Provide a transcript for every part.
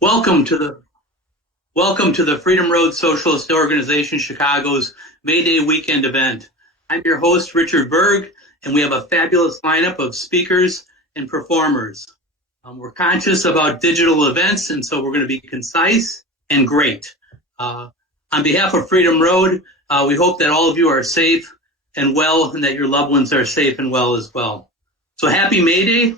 Welcome to the Freedom Road Socialist Organization Chicago's May Day weekend event. I'm your host, Richard Berg, and we have a fabulous lineup of speakers and performers. We're conscious about digital events, and so we're going to be concise and great. On behalf of Freedom Road, we hope that all of you are safe and well, and that your loved ones are safe and well as well. So happy May Day.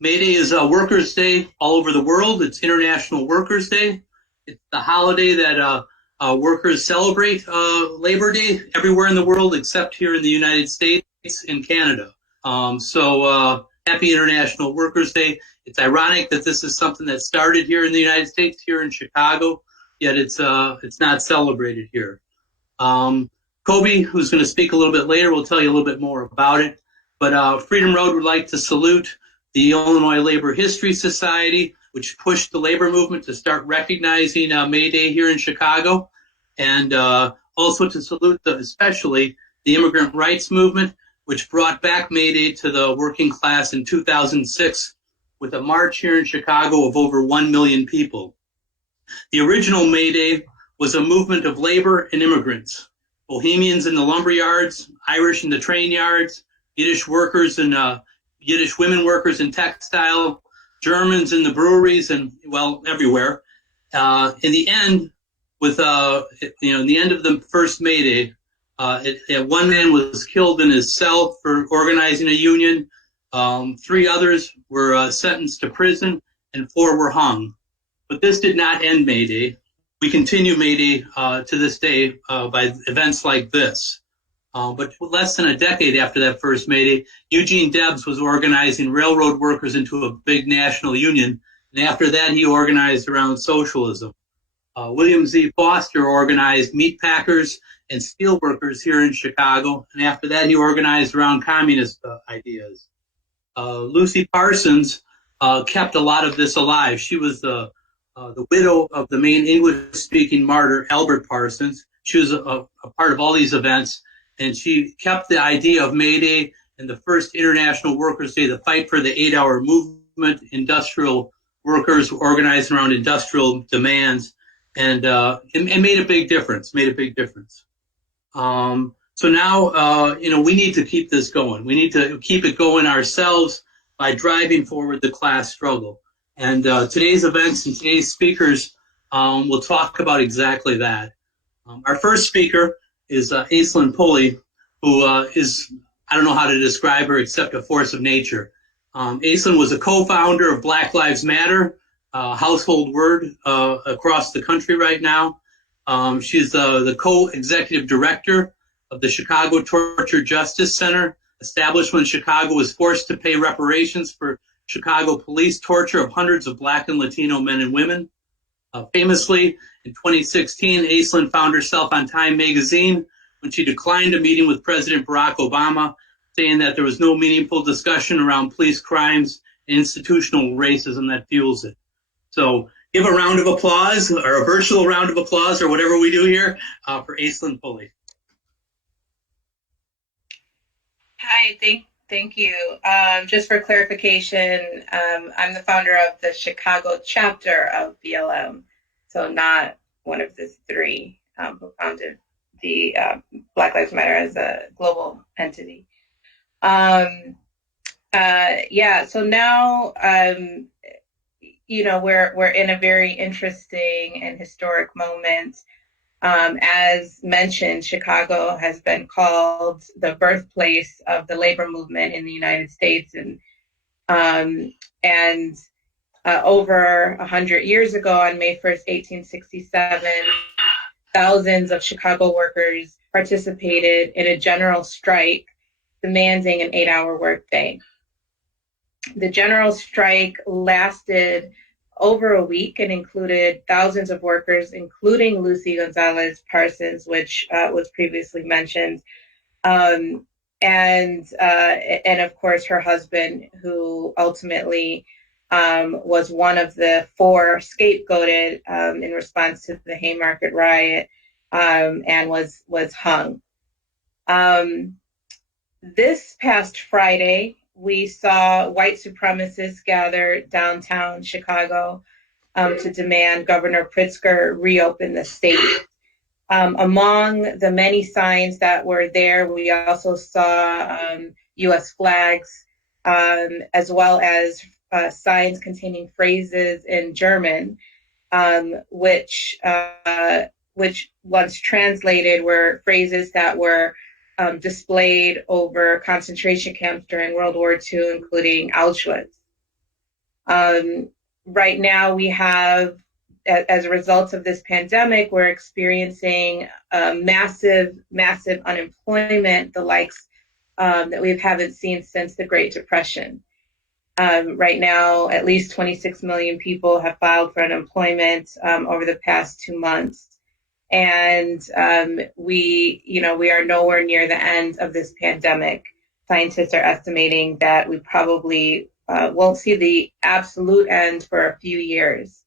May Day is Workers' Day all over the world. It's International Workers' Day. It's the holiday that workers celebrate Labor Day everywhere in the world except here in the United States and Canada. So happy International Workers' Day. It's ironic that this is something that started here in the United States, here in Chicago, yet it's not celebrated here. Kobi, who's going to speak a little bit later, will tell you a little bit more about it. But Freedom Road would like to salute the Illinois Labor History Society, which pushed the labor movement to start recognizing May Day here in Chicago, and also to salute especially the immigrant rights movement, which brought back May Day to the working class in 2006 with a march here in Chicago of over 1 million people. The original May Day was a movement of labor and immigrants, Bohemians in the lumber yards, Irish in the train yards, Yiddish workers and Yiddish women workers in textile, Germans in the breweries, and well, everywhere. In the end, in the end of the first May Day, one man was killed in his cell for organizing a union. 3 others were sentenced to prison, and 4 were hung. But this did not end May Day. We continue May Day to this day by events like this. But less than a decade after that first May Day, Eugene Debs was organizing railroad workers into a big national union. And after that, he organized around socialism. William Z. Foster organized meat packers and steel workers here in Chicago. And after that, he organized around communist ideas. Lucy Parsons kept a lot of this alive. She was the widow of the main English-speaking martyr, Albert Parsons. She was a part of all these events. And she kept the idea of May Day and the first International Workers' Day, the fight for the 8-hour movement, industrial workers organized around industrial demands, and it made a big difference. So now, we need to keep this going. We need to keep it going ourselves by driving forward the class struggle. And today's events and today's speakers will talk about exactly that. Our first speaker is Aislinn Pulley, who is, I don't know how to describe her except a force of nature. Aislinn was a co-founder of Black Lives Matter, household word across the country right now. She's the co-executive director of the Chicago Torture Justice Center, established when Chicago was forced to pay reparations for Chicago police torture of hundreds of Black and Latino men and women. Famously, in 2016, Aislinn found herself on Time magazine when she declined a meeting with President Barack Obama, saying that there was no meaningful discussion around police crimes and institutional racism that fuels it. So give a round of applause, or a virtual round of applause, or whatever we do here, for Aislinn Pulley. Hi, thank you. Just for clarification, I'm the founder of the Chicago chapter of BLM, so not one of the 3 who founded the Black Lives Matter as a global entity. So now, we're in a very interesting and historic moment. As mentioned, Chicago has been called the birthplace of the labor movement in the United States, and over 100 years ago, on May 1st, 1867, thousands of Chicago workers participated in a general strike demanding an 8-hour workday. The general strike lasted over a week and included thousands of workers, including Lucy Gonzalez Parsons, which was previously mentioned, and of course her husband, who ultimately was one of the 4 scapegoated in response to the Haymarket riot, and was hung. This past Friday, we saw white supremacists gather downtown Chicago to demand Governor Pritzker reopen the state. Among the many signs that were there, we also saw U.S. flags, as well as signs containing phrases in German, which once translated were phrases that were displayed over concentration camps during World War II, including Auschwitz. Right now, we have, as a result of this pandemic, we're experiencing massive unemployment, the likes that we haven't seen since the Great Depression. Right now, at least 26 million people have filed for unemployment over the past 2 months. And we are nowhere near the end of this pandemic. Scientists are estimating that we probably won't see the absolute end for a few years.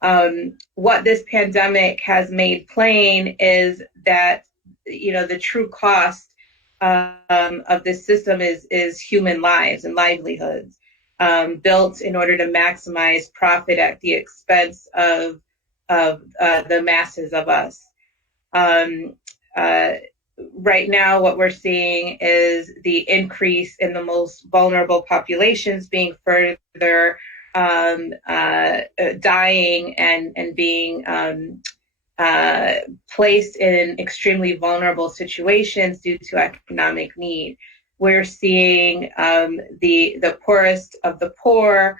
What this pandemic has made plain is that, the true cost of this system is human lives and livelihoods, built in order to maximize profit at the expense of the masses of us. Right now, what we're seeing is the increase in the most vulnerable populations being further dying and being placed in extremely vulnerable situations due to economic need. We're seeing the poorest of the poor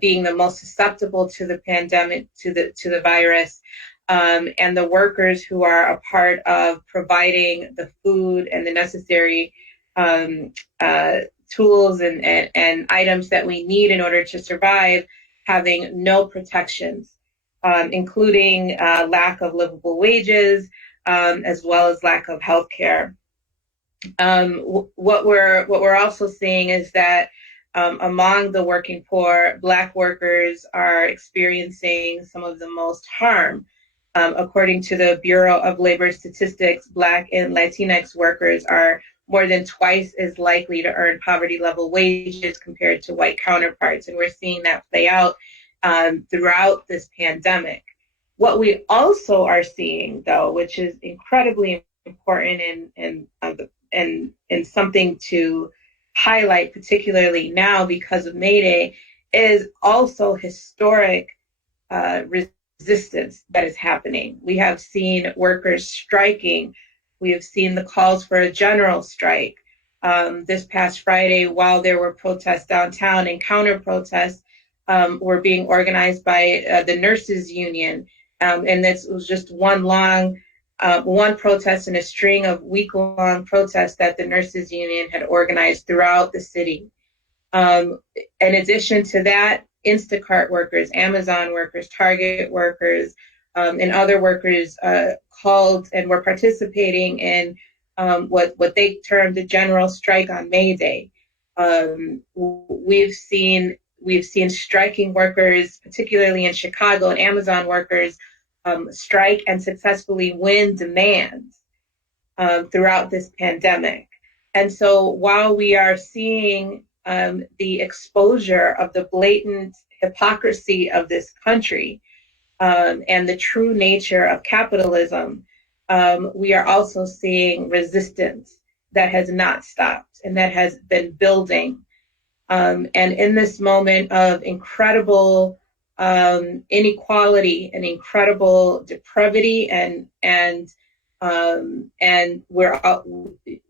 being the most susceptible to the pandemic, to the virus, and the workers who are a part of providing the food and the necessary tools and items that we need in order to survive, having no protections, including lack of livable wages, as well as lack of health care. What we're also seeing is that among the working poor, Black workers are experiencing some of the most harm. According to the Bureau of Labor Statistics, Black and Latinx workers are more than twice as likely to earn poverty level wages compared to white counterparts. And we're seeing that play out throughout this pandemic. What we also are seeing, though, which is incredibly important and something to highlight, particularly now because of May Day, is also historic resistance that is happening. We have seen workers striking. We have seen the calls for a general strike. This past Friday, while there were protests downtown and counter protests were being organized by the nurses union. And this was just one protest in a string of week-long protests that the nurses union had organized throughout the city. In addition to that, Instacart workers, Amazon workers, Target workers, and other workers called and were participating in what they termed the general strike on May Day. We've seen striking workers, particularly in Chicago, and Amazon workers strike and successfully win demands throughout this pandemic. And so while we are seeing the exposure of the blatant hypocrisy of this country and the true nature of capitalism, we are also seeing resistance that has not stopped and that has been building. And in this moment of incredible inequality and incredible depravity, and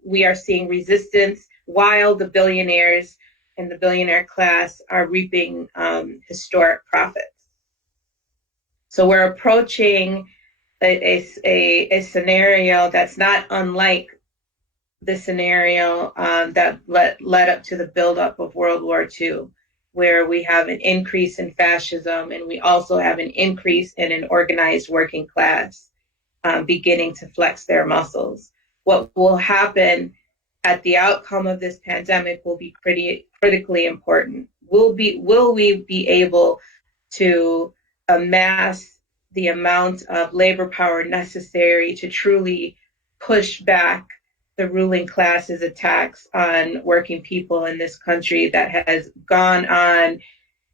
we are seeing resistance while the billionaires and the billionaire class are reaping historic profits. So we're approaching a scenario that's not unlike the scenario that led up to the buildup of World War II, where we have an increase in fascism and we also have an increase in an organized working class beginning to flex their muscles. What will happen at the outcome of this pandemic will be pretty critically important. Will we be able to amass the amount of labor power necessary to truly push back the ruling class's attacks on working people in this country that has gone on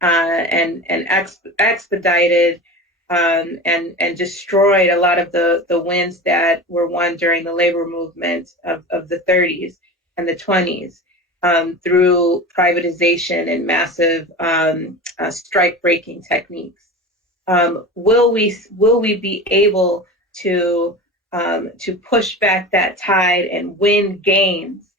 expedited and destroyed a lot of the wins that were won during the labor movement of the 30s and the 20s through privatization and massive strike-breaking techniques. Will we be able to push back that tide and win gains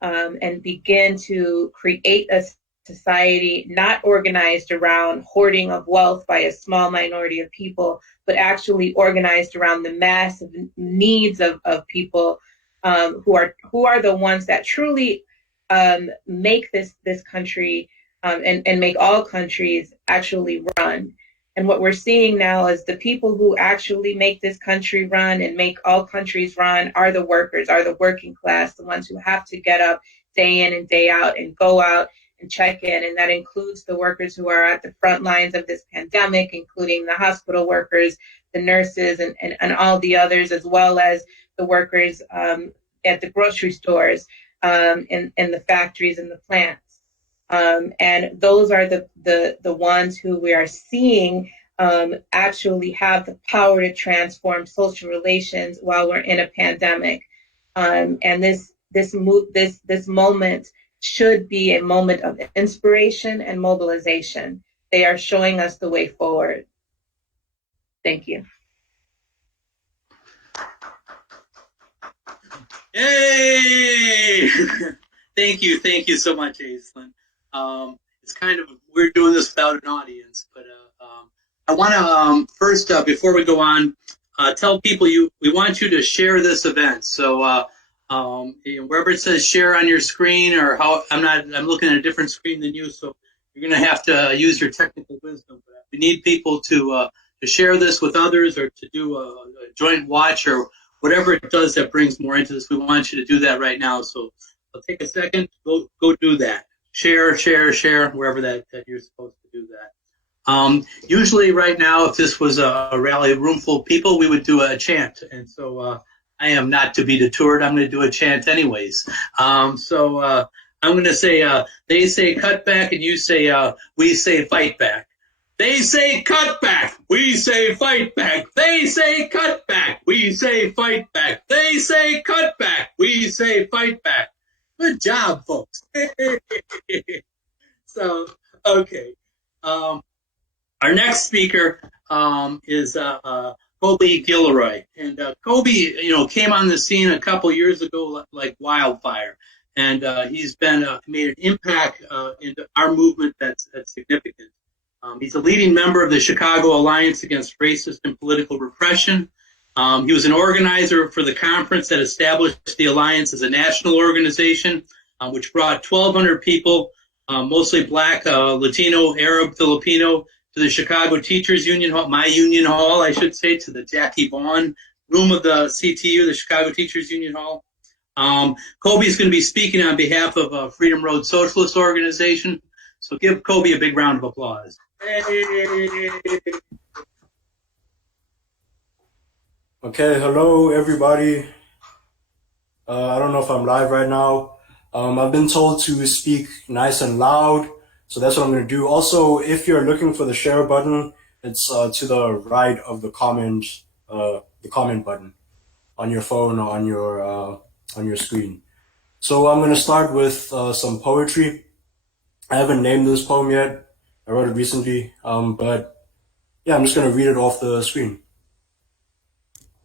and begin to create a society not organized around hoarding of wealth by a small minority of people, but actually organized around the massive needs of people who are the ones that truly make this country and make all countries actually run. And what we're seeing now is the people who actually make this country run and make all countries run are the workers, are the working class, the ones who have to get up day in and day out and go out and check in. And that includes the workers who are at the front lines of this pandemic, including the hospital workers, the nurses, and all the others, as well as the workers at the grocery stores, in the factories and the plants. And those are the ones who we are seeing actually have the power to transform social relations while we're in a pandemic. And this moment should be a moment of inspiration and mobilization. They are showing us the way forward. Thank you. Yay! Thank you so much, Aislinn. It's kind of we're doing this without an audience, but I want to first, before we go on, tell people we want you to share this event. So wherever it says share on your screen, or I'm looking at a different screen than you, so you're going to have to use your technical wisdom for that. We need people to share this with others, or to do a joint watch, or whatever it does that brings more into this. We want you to do that right now. So I'll take a second. Go do that. Share, wherever that you're supposed to do that. Usually right now, if this was a rally, a room full of people, we would do a chant. And so I am not to be deterred. I'm going to do a chant anyways. So I'm going to say, they say cut back, and you say, we say fight back. They say cut back, we say fight back. They say cut back, we say fight back. They say cut back, we say fight back. Good job, folks. So, okay. Our next speaker is Kobi Guillory. And Kobi, came on the scene a couple years ago like wildfire. And he's made an impact into our movement that's significant. He's a leading member of the Chicago Alliance Against Racist and Political Repression. He was an organizer for the conference that established the Alliance as a national organization, which brought 1,200 people, mostly Black, Latino, Arab, Filipino, to the Chicago Teachers Union Hall, my union hall, I should say, to the Jackie Vaughn room of the CTU, the Chicago Teachers Union Hall. Kobi is going to be speaking on behalf of Freedom Road Socialist Organization. So give Kobi a big round of applause. Okay, hello everybody. I don't know if I'm live right now. I've been told to speak nice and loud, so that's what I'm going to do. Also, if you're looking for the share button, it's to the right of the comment button on your phone or on your screen. So I'm going to start with some poetry. I haven't named this poem yet. I wrote it recently, but yeah, I'm just going to read it off the screen.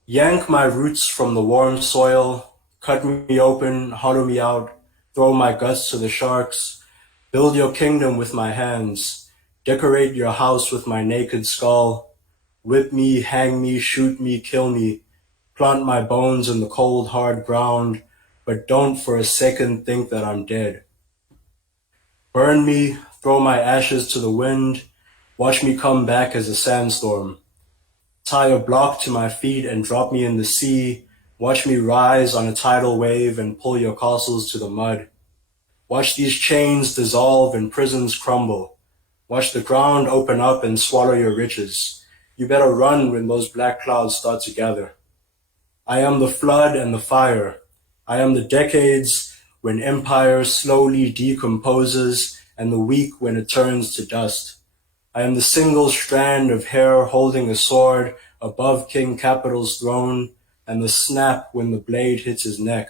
Yank my roots from the warm soil, cut me open, hollow me out, throw my guts to the sharks, build your kingdom with my hands, decorate your house with my naked skull, whip me, hang me, shoot me, kill me, plant my bones in the cold, hard ground, but don't for a second think that I'm dead. Burn me, throw my ashes to the wind, watch me come back as a sandstorm. Tie a block to my feet and drop me in the sea, watch me rise on a tidal wave and pull your castles to the mud. Watch these chains dissolve and prisons crumble. Watch the ground open up and swallow your riches. You better run when those black clouds start to gather. I am the flood and the fire. I am the decades when empire slowly decomposes and the weak when it turns to dust. I am the single strand of hair holding a sword above King Capital's throne, and the snap when the blade hits his neck.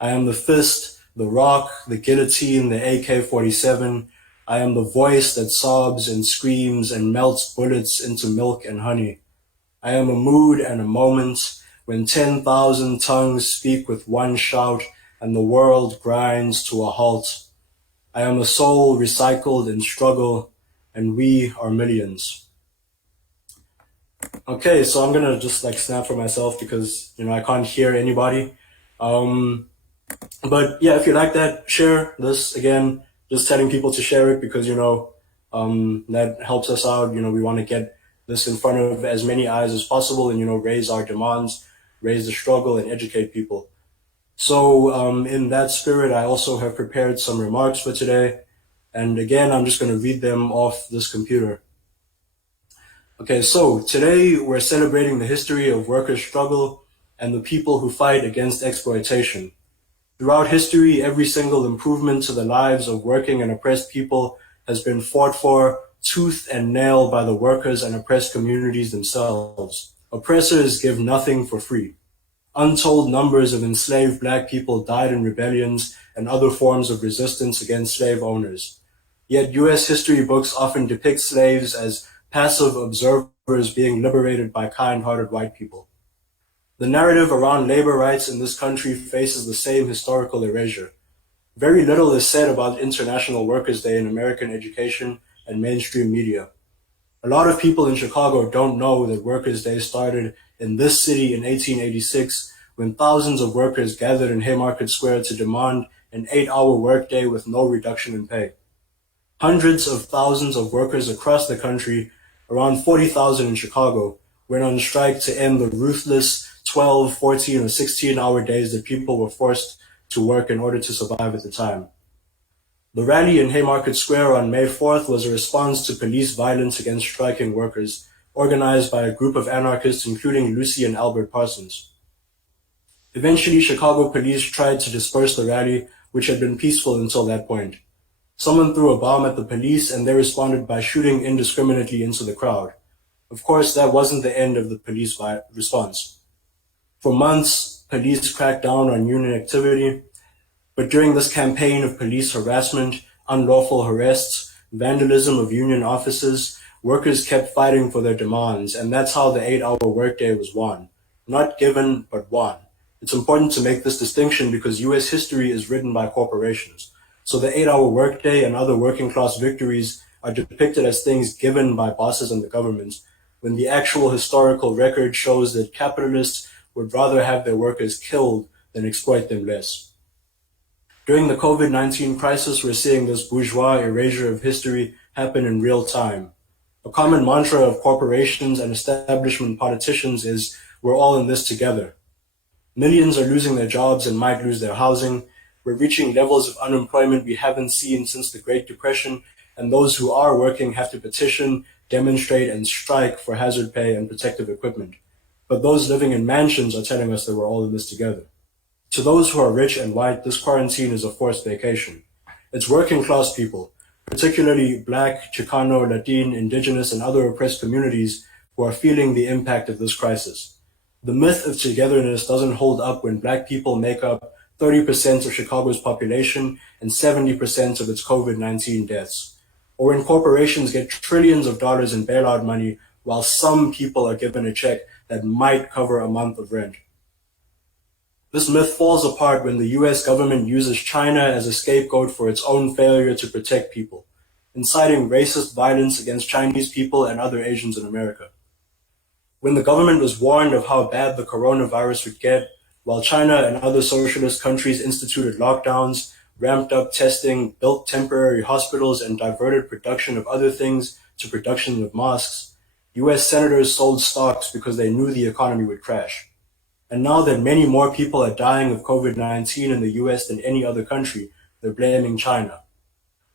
I am the fist, the rock, the guillotine, the AK-47. I am the voice that sobs and screams and melts bullets into milk and honey. I am a mood and a moment when 10,000 tongues speak with one shout and the world grinds to a halt. I am a soul recycled in struggle, and we are millions. Okay, so I'm gonna just like snap for myself because, I can't hear anybody. But yeah, if you like that, share this. Again, just telling people to share it because, that helps us out. We want to get this in front of as many eyes as possible and, raise our demands, raise the struggle, and educate people. So in that spirit, I also have prepared some remarks for today. And again, I'm just going to read them off this computer. Okay, so today we're celebrating the history of workers' struggle and the people who fight against exploitation. Throughout history, every single improvement to the lives of working and oppressed people has been fought for tooth and nail by the workers and oppressed communities themselves. Oppressors give nothing for free. Untold numbers of enslaved Black people died in rebellions and other forms of resistance against slave owners. Yet US history books often depict slaves as passive observers being liberated by kind-hearted white people. The narrative around labor rights in this country faces the same historical erasure. Very little is said about International Workers' Day in American education and mainstream media. A lot of people in Chicago don't know that Workers' Day started in this city in 1886 when thousands of workers gathered in Haymarket Square to demand an 8-hour workday with no reduction in pay. Hundreds of thousands of workers across the country, around 40,000 in Chicago, went on strike to end the ruthless 12, 14, or 16-hour days that people were forced to work in order to survive at the time. The rally in Haymarket Square on May 4th was a response to police violence against striking workers, organized by a group of anarchists including Lucy and Albert Parsons. Eventually, Chicago police tried to disperse the rally, which had been peaceful until that point. Someone threw a bomb at the police and they responded by shooting indiscriminately into the crowd. Of course, that wasn't the end of the police response. For months, police cracked down on union activity, but during this campaign of police harassment, unlawful arrests, vandalism of union offices, workers kept fighting for their demands, and that's how the 8-hour workday was won. Not given, but won. It's important to make this distinction because US history is written by corporations. So the 8-hour workday and other working class victories are depicted as things given by bosses and the government, when the actual historical record shows that capitalists would rather have their workers killed than exploit them less. During the COVID-19 crisis, we're seeing this bourgeois erasure of history happen in real time. A common mantra of corporations and establishment politicians is, we're all in this together. Millions are losing their jobs and might lose their housing. We're reaching levels of unemployment we haven't seen since the Great Depression, and those who are working have to petition, demonstrate, and strike for hazard pay and protective equipment. But those living in mansions are telling us that we're all in this together. To those who are rich and white, this quarantine is a forced vacation. It's working class people, particularly Black, Chicano, Latin, Indigenous, and other oppressed communities who are feeling the impact of this crisis. The myth of togetherness doesn't hold up when Black people make up 30% of Chicago's population and 70% of its COVID-19 deaths. Or when corporations get trillions of dollars in bailout money while some people are given a check that might cover a month of rent. This myth falls apart when the US government uses China as a scapegoat for its own failure to protect people, inciting racist violence against Chinese people and other Asians in America. When the government was warned of how bad the coronavirus would get, while China and other socialist countries instituted lockdowns, ramped up testing, built temporary hospitals, and diverted production of other things to production of masks, US senators sold stocks because they knew the economy would crash. And now that many more people are dying of COVID-19 in the US than any other country, they're blaming China.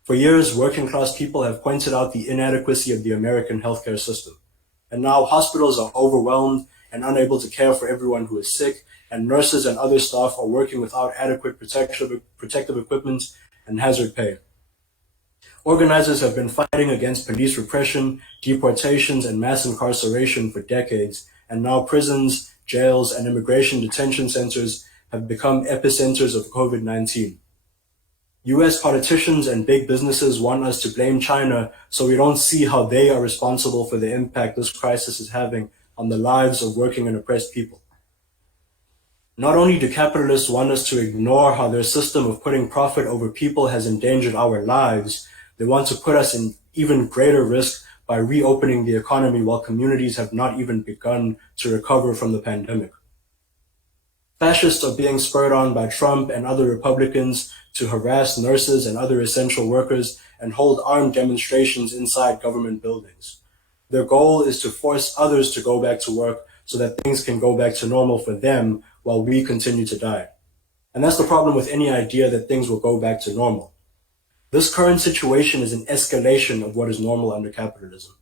For years, working class people have pointed out the inadequacy of the American healthcare system. And now hospitals are overwhelmed and unable to care for everyone who is sick, and nurses and other staff are working without adequate protective equipment and hazard pay. Organizers have been fighting against police repression, deportations, and mass incarceration for decades, and now prisons, jails, and immigration detention centers have become epicenters of COVID-19. US politicians and big businesses want us to blame China so we don't see how they are responsible for the impact this crisis is having on the lives of working and oppressed people. Not only do capitalists want us to ignore how their system of putting profit over people has endangered our lives, they want to put us in even greater risk by reopening the economy while communities have not even begun to recover from the pandemic. Fascists are being spurred on by Trump and other Republicans to harass nurses and other essential workers and hold armed demonstrations inside government buildings. Their goal is to force others to go back to work so that things can go back to normal for them while we continue to die. And that's the problem with any idea that things will go back to normal. This current situation is an escalation of what is normal under capitalism.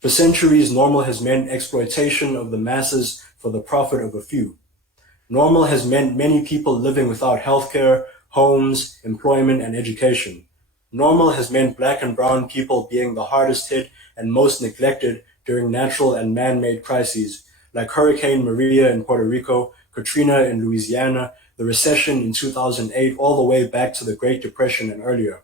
For centuries, normal has meant exploitation of the masses for the profit of a few. Normal has meant many people living without healthcare, homes, employment, and education. Normal has meant Black and brown people being the hardest hit and most neglected during natural and man-made crises, like Hurricane Maria in Puerto Rico, Katrina in Louisiana, the recession in 2008, all the way back to the Great Depression and earlier.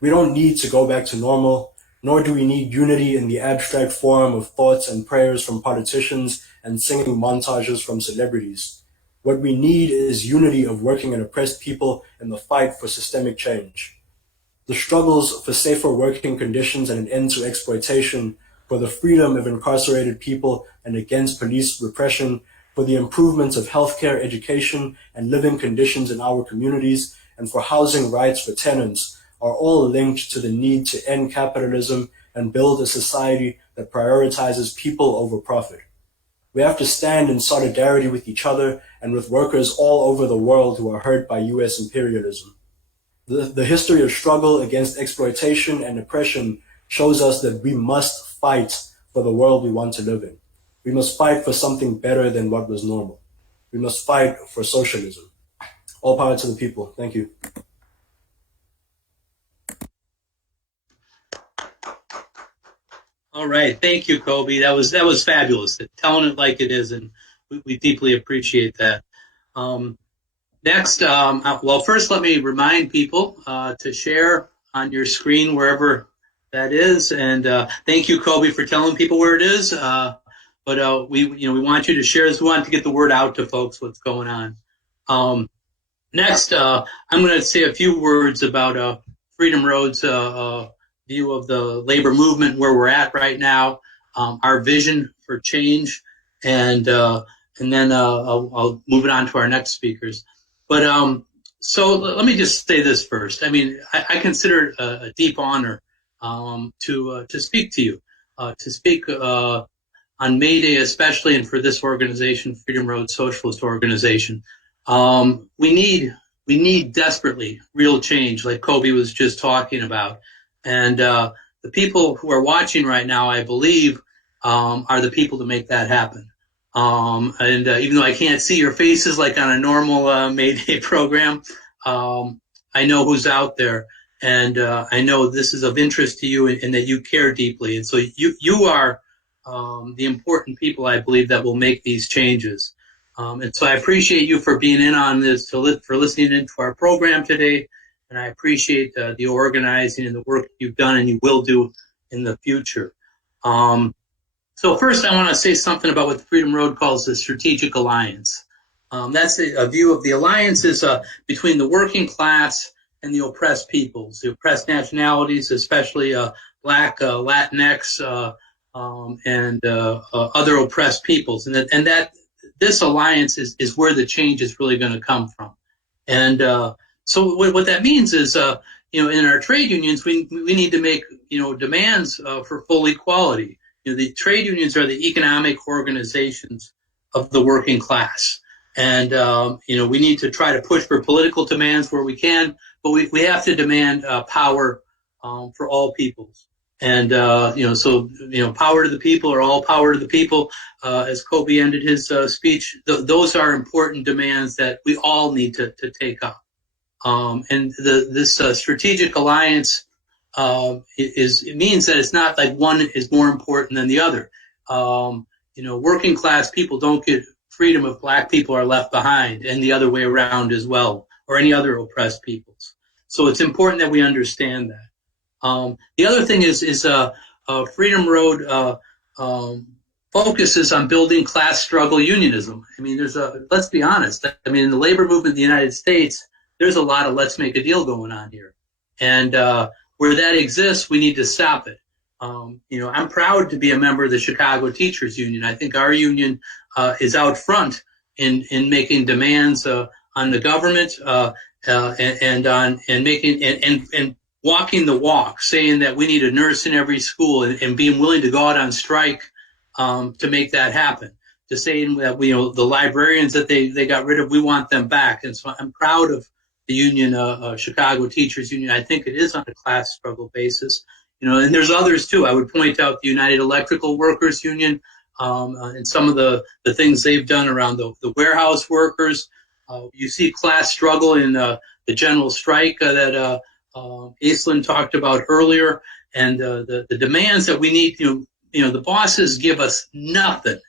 We don't need to go back to normal, nor do we need unity in the abstract form of thoughts and prayers from politicians and singing montages from celebrities. What we need is unity of working and oppressed people in the fight for systemic change. The struggles for safer working conditions and an end to exploitation, for the freedom of incarcerated people and against police repression, for the improvements of healthcare, education, and living conditions in our communities, and for housing rights for tenants, are all linked to the need to end capitalism and build a society that prioritizes people over profit. We have to stand in solidarity with each other and with workers all over the world who are hurt by US imperialism. The history of struggle against exploitation and oppression shows us that we must fight for the world we want to live in. We must fight for something better than what was normal. We must fight for socialism. All power to the people. Thank you. All right, thank you, Kobi. That was fabulous. Telling it like it is, and we deeply appreciate that. Next, well, first let me remind people to share on your screen wherever that is, and thank you, Kobi, for telling people where it is. But we want you to share this. We want to get the word out to folks what's going on. Next, I'm going to say a few words about Freedom Road's view of the labor movement, where we're at right now, our vision for change, and then I'll move it on to our next speakers. But so let me just say this first. I mean, I consider it a deep honor to speak to you, to speak on May Day especially, and for this organization, Freedom Road Socialist Organization. We need desperately real change, like Kobi was just talking about. And the people who are watching right now, I believe, are the people to make that happen. And even though I can't see your faces like on a normal May Day program, I know who's out there. And I know this is of interest to you and that you care deeply. And so you are the important people, I believe, that will make these changes. And so I appreciate you for being in on this, for listening into our program today. And I appreciate the organizing and the work you've done and you will do in the future. So first, I want to say something about what the Freedom Road calls the strategic alliance. That's a view of the alliances between the working class and the oppressed peoples, the oppressed nationalities, especially Black, Latinx, and other oppressed peoples. And that this alliance is where the change is really going to come from. And so what that means is, in our trade unions, we need to make, demands for full equality. The trade unions are the economic organizations of the working class. And, we need to try to push for political demands where we can, but we have to demand power for all peoples. And, power to the people, or all power to the people, as Kobi ended his speech, those are important demands that we all need to take up. And this strategic alliance it means that it's not like one is more important than the other. Working class people don't get freedom if black people are left behind, and the other way around as well, or any other oppressed peoples. So it's important that we understand that. The other thing is Freedom Road focuses on building class struggle unionism. I mean, let's be honest. I mean, in the labor movement in the United States, there's a lot of let's make a deal going on here. And where that exists, we need to stop it. I'm proud to be a member of the Chicago Teachers Union. I think our union is out front in making demands on the government and walking the walk, saying that we need a nurse in every school and being willing to go out on strike to make that happen. To saying that the librarians that they got rid of, we want them back. And so I'm proud of the union, Chicago Teachers Union. I think it is on a class struggle basis. And there's others too. I would point out the United Electrical Workers Union and some of the things they've done around the warehouse workers. You see class struggle in the general strike that Aislinn talked about earlier, and the demands that we need. The bosses give us nothing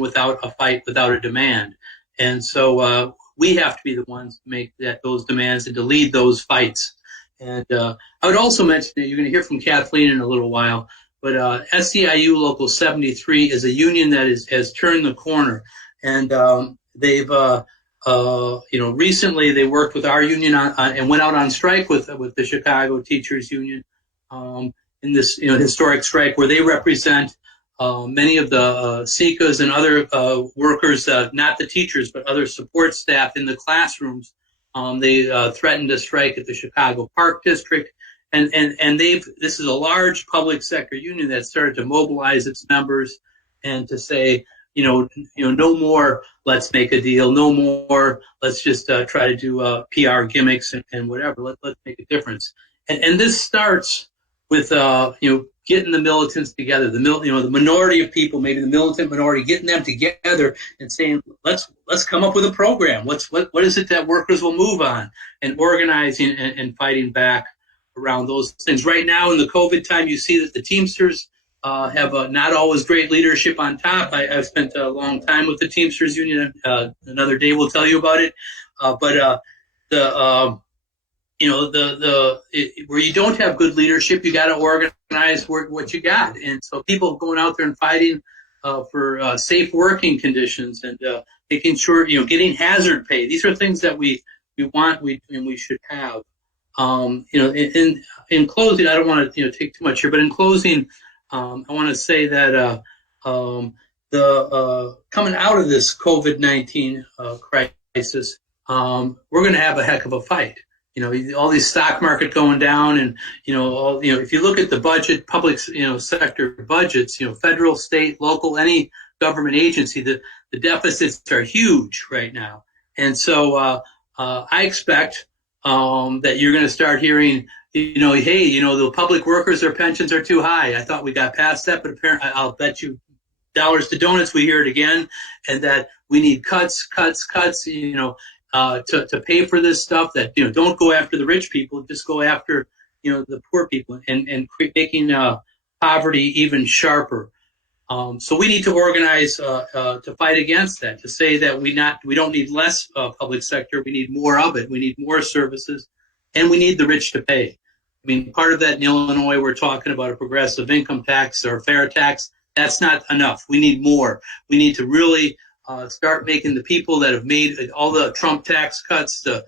without a fight, without a demand, and so we have to be the ones to make those demands and to lead those fights. And I would also mention that you're going to hear from Kathleen in a little while, but SEIU Local 73 is a union that has turned the corner, and they've recently they worked with our union and went out on strike with the Chicago Teachers Union in this historic strike where they represent many of the SECAs and other workers, not the teachers but other support staff in the classrooms. They threatened to strike at the Chicago Park District, and this is a large public sector union that started to mobilize its members and to say, no more let's make a deal, no more let's just try to do PR gimmicks and whatever. Let's make a difference. And this starts with getting the militants together, the minority of people, maybe the militant minority, getting them together and saying, let's come up with a program. What is it that workers will move on, and organizing and fighting back around those things. Right now in the COVID time, you see that the Teamsters have not always great leadership on top. I've spent a long time with the Teamsters Union. Another day we'll tell you about it. Where you don't have good leadership, you got to organize what you got. And so people going out there and fighting for safe working conditions and making sure, getting hazard pay. These are things that we want, and we should have. In closing, I don't want to take too much here, but in closing, I want to say that coming out of this COVID-19 crisis, we're going to have a heck of a fight. All these stock market going down, and if you look at the budget, public sector budgets, federal, state, local, any government agency, the deficits are huge right now. And so I expect that you're going to start hearing, hey, the public workers, their pensions are too high. I thought we got past that, but apparently I'll bet you dollars to donuts we hear it again, and that we need cuts, to pay for this stuff. That don't go after the rich people, just go after the poor people, and making poverty even sharper. So we need to organize to fight against that. To say that we don't need less public sector, we need more of it. We need more services, and we need the rich to pay. I mean, part of that in Illinois, we're talking about a progressive income tax or fair tax. That's not enough. We need more. We need to really start making the people that have made all the Trump tax cuts, the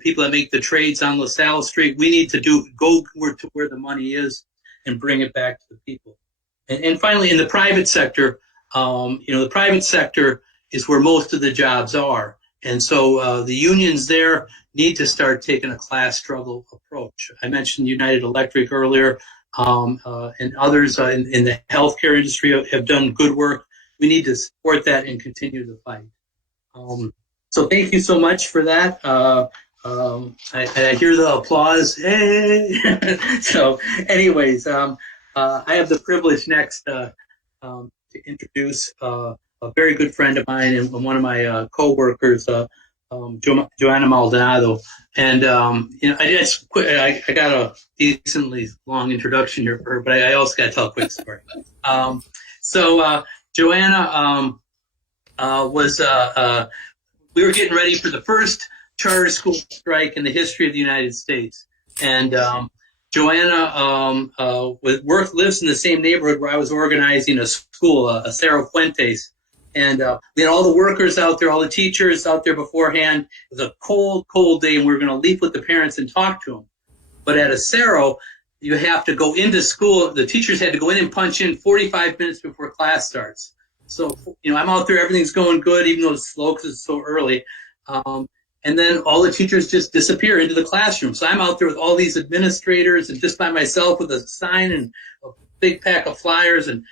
people that make the trades on LaSalle Street, we need to go to where the money is and bring it back to the people. And finally, in the private sector, the private sector is where most of the jobs are. And so the unions there need to start taking a class struggle approach. I mentioned United Electric earlier, and others in the healthcare industry have done good work. We need to support that and continue the fight. So thank you so much for that. I hear the applause. Hey! So anyways, I have the privilege next to introduce a very good friend of mine and one of my co-workers, Jhoanna Maldonado. And, I got a decently long introduction here for her, but I also got to tell a quick story. Jhoanna was, we were getting ready for the first charter school strike in the history of the United States. And Jhoanna lives in the same neighborhood where I was organizing a school, a Cerro Fuentes. And we had all the workers out there, all the teachers out there beforehand. It was a cold, cold day, and we were going to leave with the parents and talk to them. But at a Cerro, you have to go into school. The teachers had to go in and punch in 45 minutes before class starts. So, I'm out there, everything's going good, even though it's slow because it's so early. And then all the teachers just disappear into the classroom. So I'm out there with all these administrators and just by myself with a sign and a big pack of flyers and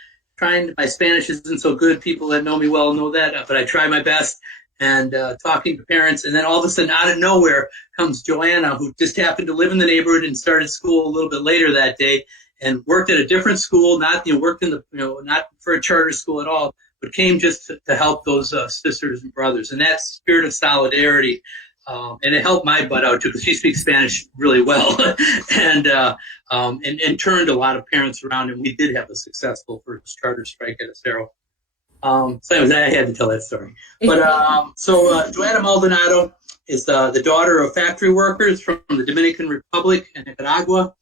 my Spanish isn't so good. People that know me well know that, but I try my best and talking to parents. And then all of a sudden, out of nowhere, comes Jhoanna, who just happened to live in the neighborhood and started school a little bit later that day and worked at a different school, worked in not for a charter school at all, but came just to help those sisters and brothers. And that spirit of solidarity, and it helped my butt out too, because she speaks Spanish really well, and turned a lot of parents around, and we did have a successful first charter strike at Acero. So anyways, I had to tell that story. But Jhoanna Maldonado is the daughter of factory workers from the Dominican Republic and Nicaragua.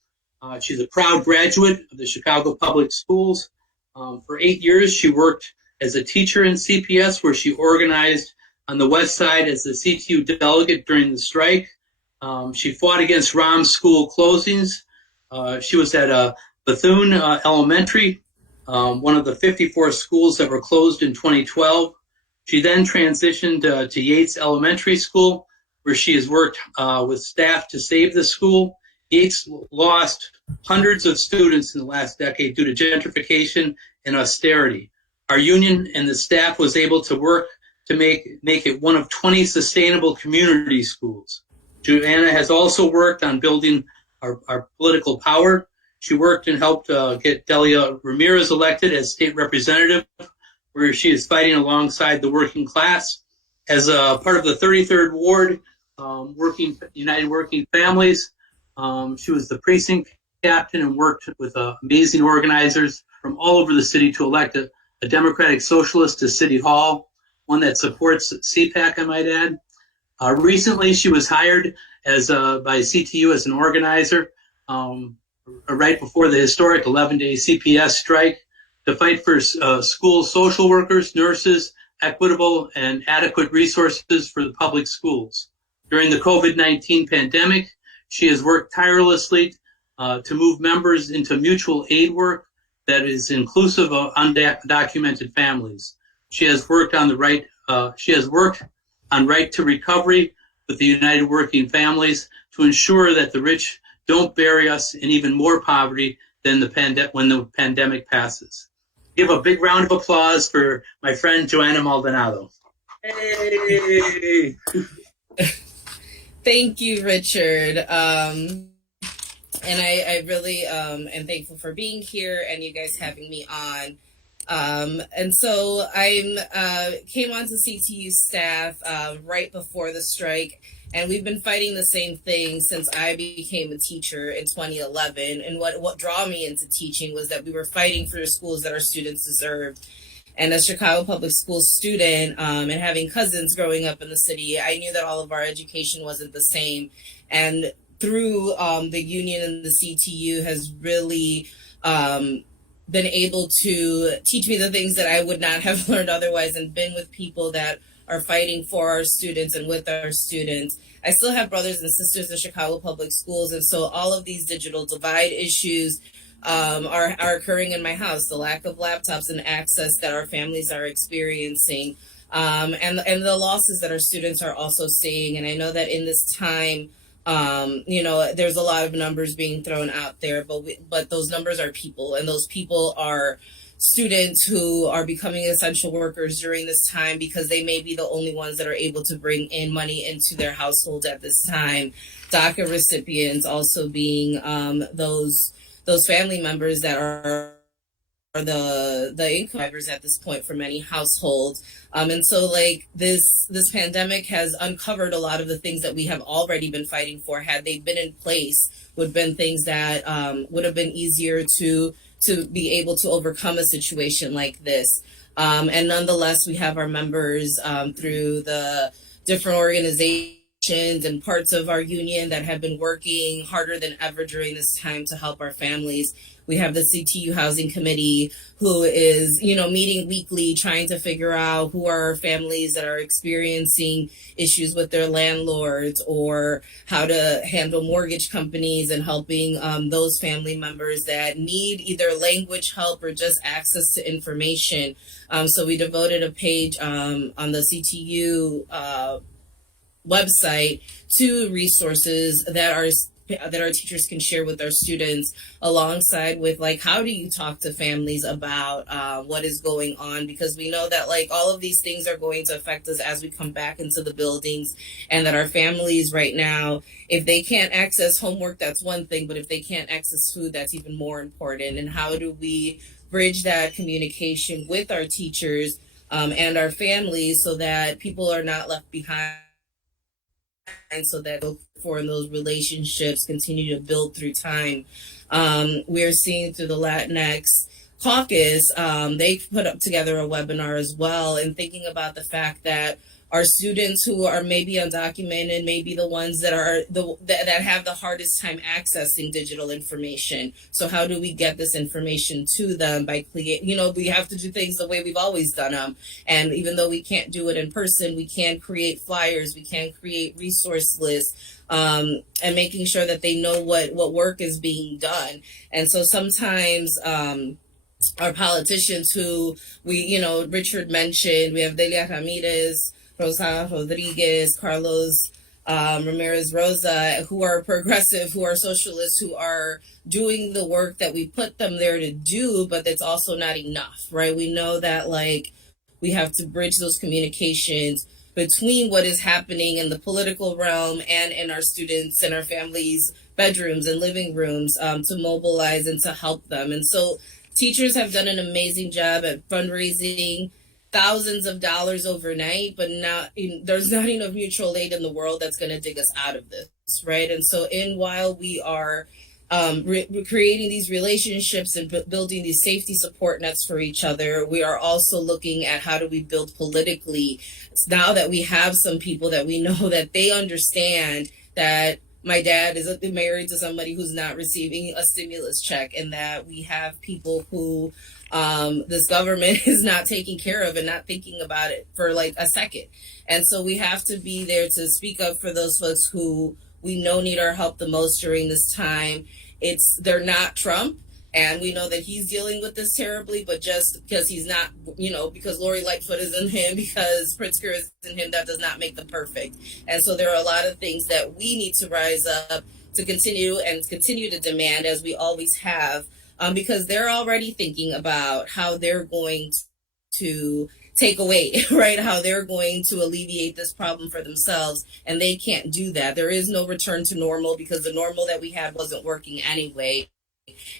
She's a proud graduate of the Chicago Public Schools. For 8 years, she worked as a teacher in CPS, where she organized on the west side as the CTU delegate during the strike. She fought against ROM's school closings. She was at Bethune Elementary, one of the 54 schools that were closed in 2012. She then transitioned to Yates Elementary School, where she has worked with staff to save the school. Yates lost hundreds of students in the last decade due to gentrification and austerity. Our union and the staff was able to work to make it one of 20 sustainable community schools. Jhoanna has also worked on building our political power. She worked and helped get Delia Ramirez elected as state representative, where she is fighting alongside the working class. As a part of the 33rd Ward, United Working Families, she was the precinct captain and worked with amazing organizers from all over the city to elect a Democratic Socialist to City Hall, one that supports CPAC, I might add. Recently, she was hired by CTU as an organizer right before the historic 11-day CPS strike to fight for school social workers, nurses, equitable and adequate resources for the public schools. During the COVID-19 pandemic, she has worked tirelessly to move members into mutual aid work that is inclusive of undocumented families. She has worked on right to recovery with the United Working Families to ensure that the rich don't bury us in even more poverty than when the pandemic passes. Give a big round of applause for my friend Jhoanna Maldonado. Hey! Thank you, Richard. And I really am thankful for being here and you guys having me on. And so I came onto CTU staff right before the strike, and we've been fighting the same thing since I became a teacher in 2011. And what drew me into teaching was that we were fighting for the schools that our students deserved. And as Chicago Public Schools student and having cousins growing up in the city, I knew that all of our education wasn't the same. And through the union and the CTU has really been able to teach me the things that I would not have learned otherwise, and been with people that are fighting for our students and with our students. I still have brothers and sisters in Chicago Public Schools, and so all of these digital divide issues are occurring in my house. The lack of laptops and access that our families are experiencing, and the losses that our students are also seeing. And I know that in this time, there's a lot of numbers being thrown out there, but those numbers are people, and those people are students who are becoming essential workers during this time because they may be the only ones that are able to bring in money into their household at this time. DACA recipients also being those family members that are the income drivers at this point for many households. And so like this pandemic has uncovered a lot of the things that we have already been fighting for. Had they been in place, would have been things that would have been easier to be able to overcome a situation like this. And nonetheless, we have our members through the different organizations and parts of our union that have been working harder than ever during this time to help our families. We have the CTU Housing Committee, who is, meeting weekly, trying to figure out who are families that are experiencing issues with their landlords, or how to handle mortgage companies, and helping those family members that need either language help or just access to information. So we devoted a page on the CTU website to resources that our teachers can share with our students, alongside with like, how do you talk to families about what is going on? Because we know that like all of these things are going to affect us as we come back into the buildings, and that our families right now, if they can't access homework, that's one thing, but if they can't access food, that's even more important. And how do we bridge that communication with our teachers and our families, so that people are not left behind, and so that for those relationships continue to build through time. We're seeing through the Latinx caucus, they put up together a webinar as well, and thinking about the fact that our students who are maybe undocumented, maybe the ones that are that have the hardest time accessing digital information. So how do we get this information to them by we have to do things the way we've always done them. And even though we can't do it in person, we can create flyers, we can create resource lists, and making sure that they know what work is being done. And so sometimes our politicians who Richard mentioned, we have Delia Ramirez, Rosa Rodriguez, Carlos Ramirez Rosa, who are progressive, who are socialists, who are doing the work that we put them there to do, but that's also not enough, right? We know that like we have to bridge those communications between what is happening in the political realm and in our students and our families' bedrooms and living rooms, to mobilize and to help them. And so teachers have done an amazing job at fundraising thousands of dollars overnight, but there's not enough mutual aid in the world that's going to dig us out of this, right? And so while we are creating these relationships and building these safety support nets for each other, we are also looking at how do we build politically. Now that we have some people that we know that they understand that my dad is married to somebody who's not receiving a stimulus check, and that we have people who this government is not taking care of and not thinking about it for like a second. And so we have to be there to speak up for those folks who we know need our help the most during this time. They're not Trump, and we know that he's dealing with this terribly, but just because he's not, because Lori Lightfoot is in him, because Pritzker is in him, that does not make them perfect. And so there are a lot of things that we need to rise up to continue to demand, as we always have, because they're already thinking about how they're going to take away, right? How they're going to alleviate this problem for themselves, and they can't do that. There is no return to normal, because the normal that we had wasn't working anyway.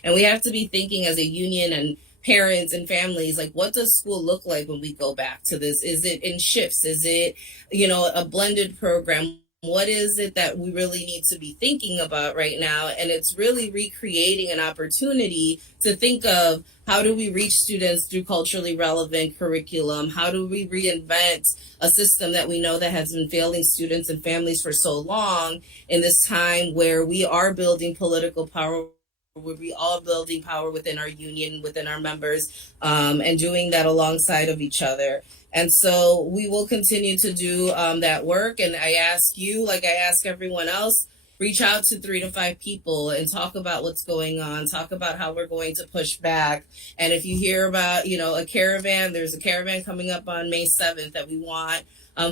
And we have to be thinking as a union and parents and families, like, what does school look like when we go back to this? Is it in shifts? Is it, a blended program? What is it that we really need to be thinking about right now? And it's really recreating an opportunity to think of, how do we reach students through culturally relevant curriculum? How do we reinvent a system that we know that has been failing students and families for so long, in this time where we are building political power, where we are building power within our union, within our members, and doing that alongside of each other. And so we will continue to do that work. And I ask you, like I ask everyone else, reach out to 3 to 5 people and talk about what's going on, talk about how we're going to push back. And if you hear about, a caravan, there's a caravan coming up on May 7th that we want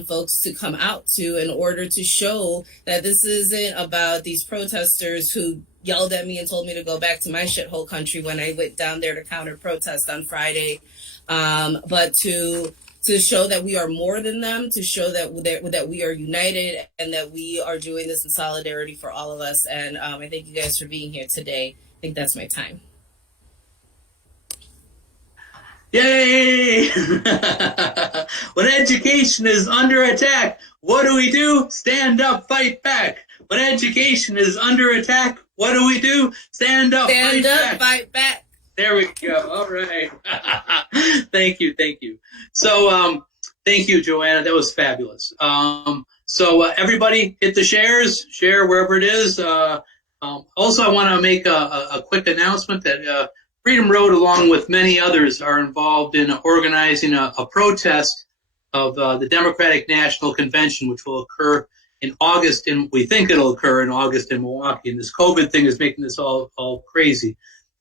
folks to come out to, in order to show that this isn't about these protesters who yelled at me and told me to go back to my shithole country when I went down there to counter protest on Friday, but to show that we are more than them, to show that we are united, and that we are doing this in solidarity for all of us. And I thank you guys for being here today. I think that's my time. Yay! When education is under attack, what do? Stand up, fight back. When education is under attack, what do? Stand up, fight back. There we go. All right. Thank you. So, thank you, Jhoanna. That was fabulous. So everybody hit the share wherever it is. Also, I want to make a quick announcement that Freedom Road, along with many others, are involved in organizing a protest of the Democratic National Convention, which will occur in August, and we think it'll occur in August in Milwaukee. And this COVID thing is making this all crazy.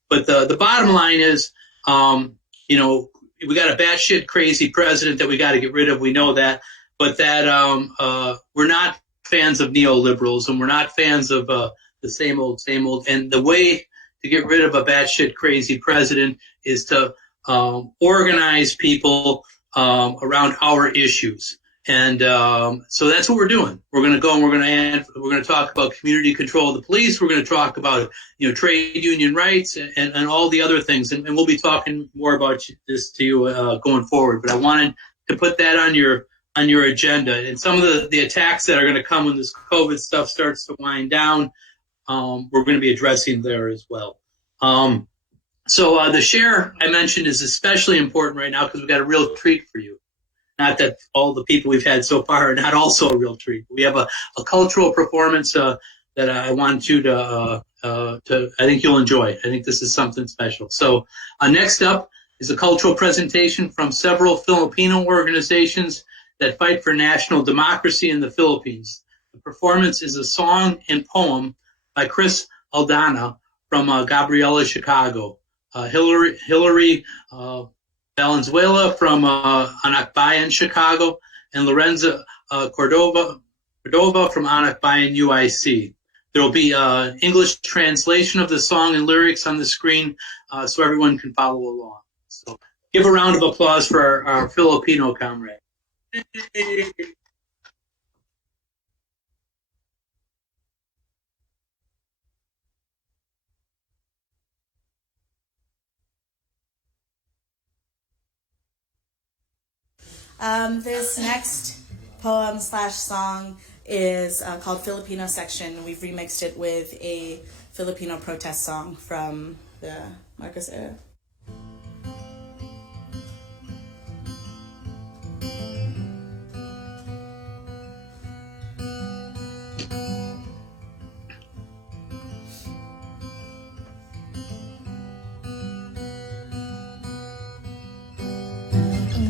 But the bottom line is, we got a batshit crazy president that we got to get rid of. We know that, but that we're not fans of neoliberals, and we're not fans of the same old. And the way to get rid of a batshit crazy president is to organize people around our issues. And so that's what we're doing. We're going to go and we're going to talk about community control of the police. We're going to talk about trade union rights and all the other things. And we'll be talking more about this to you going forward. But I wanted to put that on your agenda. And some of the attacks that are going to come when this COVID stuff starts to wind down, we're going to be addressing there as well. So the share I mentioned is especially important right now because we've got a real treat for you. Not that all the people we've had so far are not also a real treat. We have a cultural performance that I want you to I think you'll enjoy. I think this is something special. So next up is a cultural presentation from several Filipino organizations that fight for national democracy in the Philippines. The performance is a song and poem by Chris Aldana from Gabriela, Chicago. Gilary, Valenzuela from Anakbayan, Chicago, and Lorenze, Cordova from Anakbayan, UIC. There will be English translation of the song and lyrics on the screen so everyone can follow along. So give a round of applause for our Filipino comrade. This next poem/song is called Filipino Section. We've remixed it with a Filipino protest song from the Marcos era.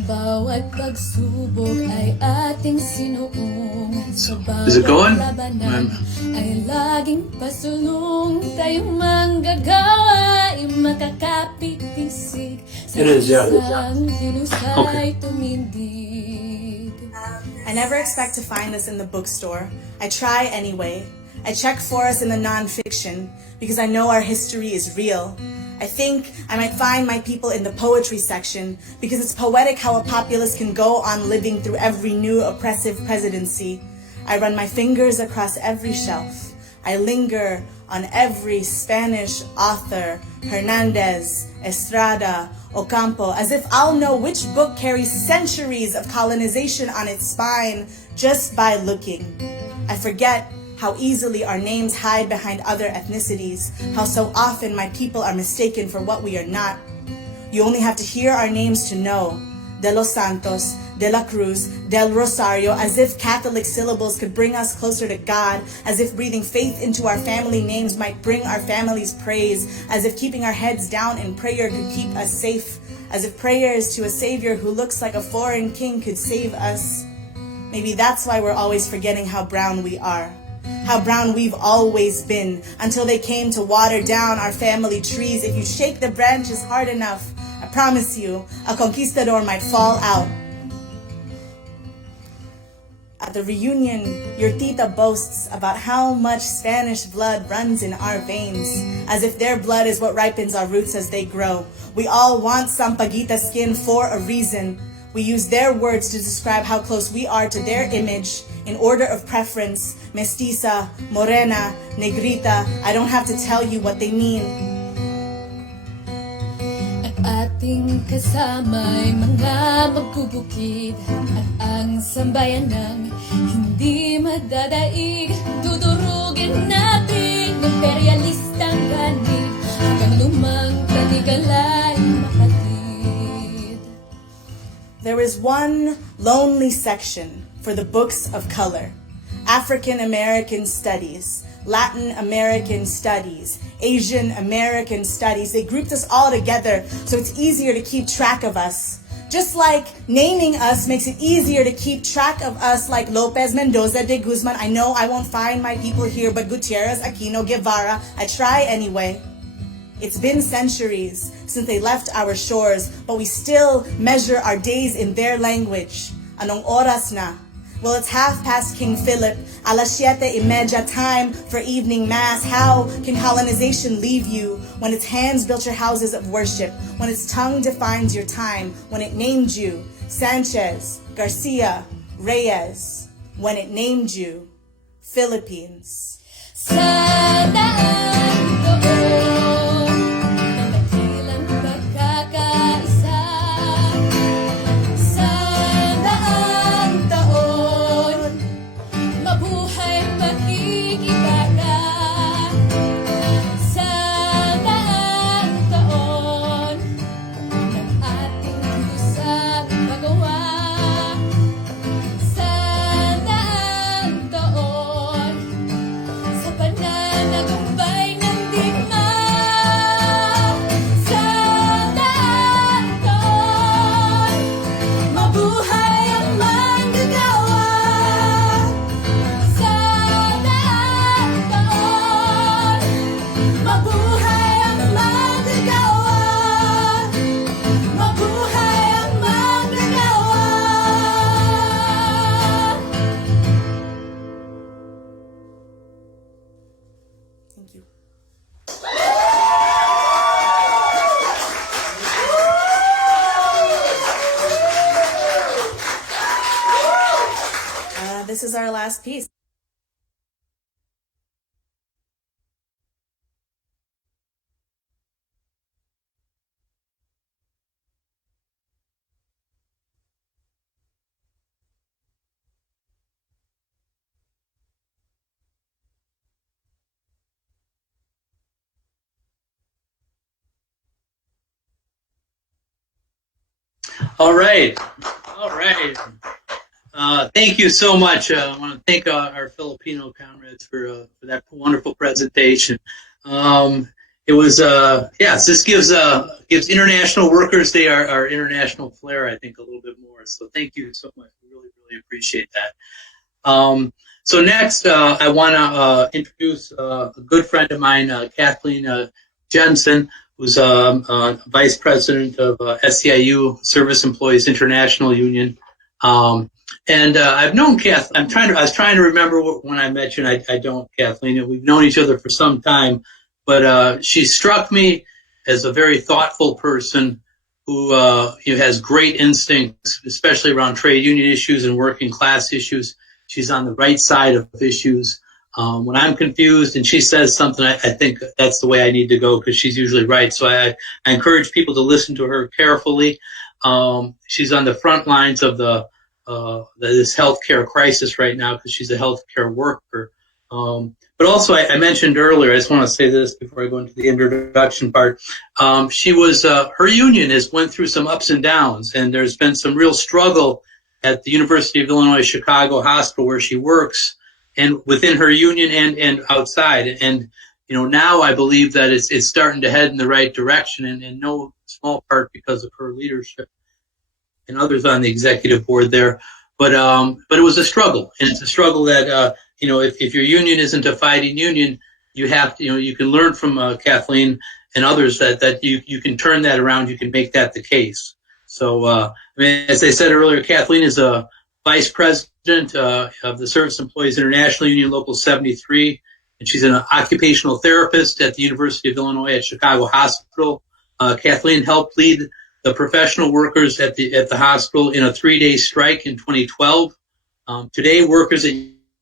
Bawat pagsubok ay ating sinuong. Sa Is it going? labanan ay laging pasulong. Tayong manggagawa ay makakapipisig. It is, yeah. Tinusay tumindig. I never expect to find this in the bookstore. I try anyway. I check for us in the nonfiction because I know our history is real. I think I might find my people in the poetry section because it's poetic how a populace can go on living through every new oppressive presidency. I run my fingers across every shelf. I linger on every Spanish author, Hernandez, Estrada, Ocampo, as if I'll know which book carries centuries of colonization on its spine just by looking. I forget how easily our names hide behind other ethnicities, how so often my people are mistaken for what we are not. You only have to hear our names to know. De los Santos, De la Cruz, Del Rosario, as if Catholic syllables could bring us closer to God, as if breathing faith into our family names might bring our families praise, as if keeping our heads down in prayer could keep us safe, as if prayers to a savior who looks like a foreign king could save us. Maybe that's why we're always forgetting how brown we are. How brown we've always been, until they came to water down our family trees. If you shake the branches hard enough, I promise you, a conquistador might fall out. At the reunion, your tita boasts about how much Spanish blood runs in our veins, as if their blood is what ripens our roots as they grow. We all want sampaguita skin for a reason. We use their words to describe how close we are to their image in order of preference. Mestiza, morena, negrita, I don't have to tell you what they mean. At ating kasama'y mga magbubukid at ang sambayan ng hindi madadaig. Dudurugin natin imperialistang ganig hanggang lumang kanigalay makatid. There is one lonely section for the books of color: African American Studies, Latin American Studies, Asian American Studies. They grouped us all together so it's easier to keep track of us. Just like naming us makes it easier to keep track of us, like Lopez, Mendoza, de Guzman. I know I won't find my people here, but Gutierrez, Aquino, Guevara, I try anyway. It's been centuries since they left our shores, but we still measure our days in their language. Anong oras na? Well, it's 5:30 King Philip, 7:30 time for evening mass. How can colonization leave you when its hands built your houses of worship, when its tongue defines your time, when it named you Sanchez, Garcia, Reyes, when it named you Philippines? Sa daan doon ng dakilang pagkakaisa, sa daang taon, mabuhay magkikibaka. Sa daang taon ng ating kusang magawa, sa daang taon sa pananagumpay ng digma, sa daang taon, mabuhay ang manggagawa. Sa daang taon, mabuhay ang manggagawa. Mabuhay ang manggagawa. Thank you. This is our last piece. All right. Thank you so much. I want to thank our Filipino comrades for that wonderful presentation. It was yes. This gives international workers our international flair, I think, a little bit more. So thank you so much. We really appreciate that. So next, I want to introduce a good friend of mine, Cathleen Jensen, who's vice president of SEIU Service Employees International Union. And I've known Kathleen. I was trying to remember when I met you, and I don't, Kathleen. We've known each other for some time, but she struck me as a very thoughtful person who has great instincts, especially around trade union issues and working class issues. She's on the right side of issues. When I'm confused and she says something, I think that's the way I need to go because she's usually right. So I encourage people to listen to her carefully. She's on the front lines of this healthcare crisis right now because she's a healthcare worker. But also, I mentioned earlier, I just want to say this before I go into the introduction part. She was her union went through some ups and downs, and there's been some real struggle at the University of Illinois Chicago Hospital where she works, and within her union and outside. And now I believe that it's starting to head in the right direction, and in no small part because of her leadership and others on the executive board there. But it was a struggle, and it's a struggle that if your union isn't a fighting union, you have to you can learn from Kathleen and others that you can turn that around, you can make that the case. So as I said earlier, Kathleen is a vice president of the Service Employees International Union Local 73, and she's an occupational therapist at the University of Illinois at Chicago Hospital. Kathleen helped lead the professional workers at the hospital in a 3-day strike in 2012. Today, workers at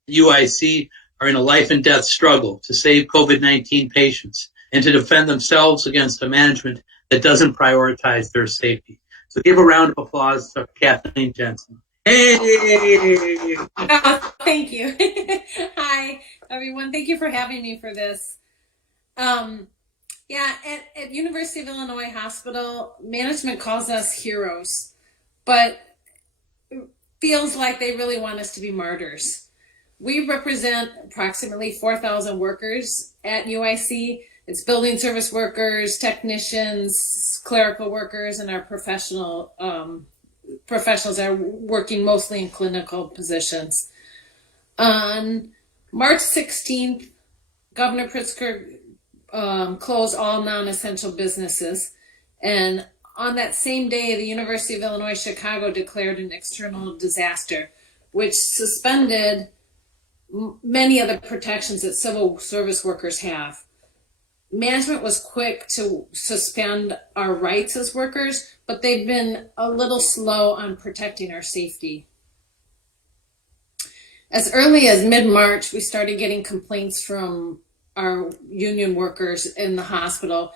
UIC are in a life and death struggle to save COVID-19 patients and to defend themselves against a management that doesn't prioritize their safety. So give a round of applause to Cathleen Jensen. Hey! Oh, thank you. Hi, everyone. Thank you for having me for this. Yeah, at University of Illinois Hospital, management calls us heroes, but feels like they really want us to be martyrs. We represent approximately 4,000 workers at UIC. It's building service workers, technicians, clerical workers, and our professionals are working mostly in clinical positions. On March 16th, Governor Pritzker closed all non-essential businesses. And on that same day, the University of Illinois Chicago declared an external disaster, which suspended many of the protections that civil service workers have. Management was quick to suspend our rights as workers, but they've been a little slow on protecting our safety. As early as mid-March, we started getting complaints from our union workers in the hospital,